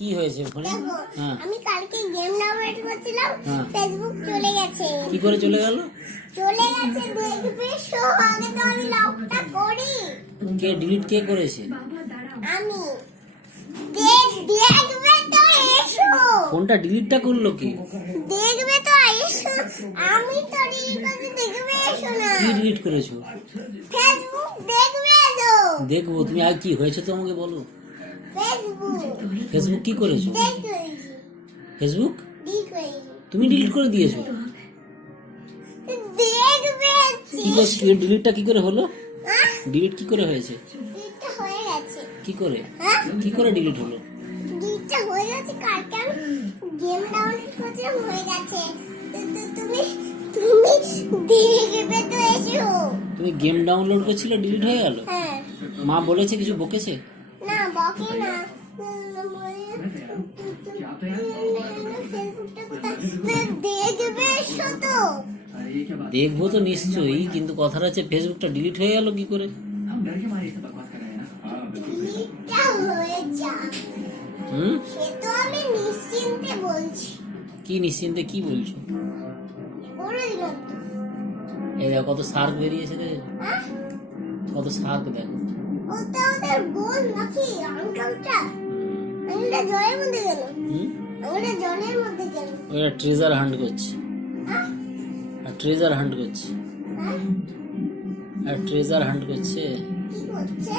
কি হয়েছে ফোনে? দেখো, হ্যাঁ, আমি কালকে গেম ডাউনলোড করছিলাম, হ্যাঁ। ফেসবুক চলে গেছে। কি করে চলে গেল? চলে গেছে, দেখবে শো আগে তো আমি লকটা করি। কে ডিলিট কে করেছে? আমি দেখবে তো এসো, ফোনটা ডিলিটটা করলো কে? দেখবে তো এসো, আমি তো ডিলিট করছি, দেখবে এসো না। কি ডিলিট করেছো? ফেসবুক দেখবে এসো, দেখবো। তুমি আর কি হয়েছে তো আমাকে বলো। ফেসবুক ফেসবুক কি করেছো? দেখবে, ফেসবুক ডিলিট করি, তুমি ডিলিট করে দিয়েছো? দেখবে কি করছো? ডিলিটটা কি করে হলো? ডিলিট কি করে হয়েছে? ডিলিটটা হয়ে গেছে। কি করে? হ্যাঁ, কি করে ডিলিট হলো? ডিলিটটা হয়ে গেছে, কালকে আমি গেম ডাউনলোড করছিলাম, হয়ে গেছে। তুমি দেখবে তো এসো। তুমি গেম ডাউনলোড করছিলে, ডিলিট হয়ে গেল? হ্যাঁ, মা বলেছে, কিছু বকেছে? না বকে না, ফেসবুকটা কোথায় দেখবে এসো তো। দেখবো তো নিশ্চয়ই, কিন্তু কথাটা হচ্ছে ফেসবুকটা ডিলিট হয়ে গেল কি করে? ডিলিটটা হয়ে যা, হুম? সে তো আমি নিশ্চিন্তে বলছি, কি নিশ্চিন্তে কি বলছো? করে দিলাম তো। এই দেখো কত শার্ক বেরিয়েছে রে, হ্যাঁ, কত শার্ক দেখো। ওটা ওদের বোন নাকি আঙ্কেলটা? আঙ্কেলটা জলের মধ্যে গেল, হুম? আঙ্কেলটা জলের মধ্যে গেল। ওরা ট্রেজার হান্ট করছে, হ্যাঁ, আর ট্রেজার হান্ট করছে, হ্যাঁ, আর ট্রেজার হান্ট করছে। কি করছে?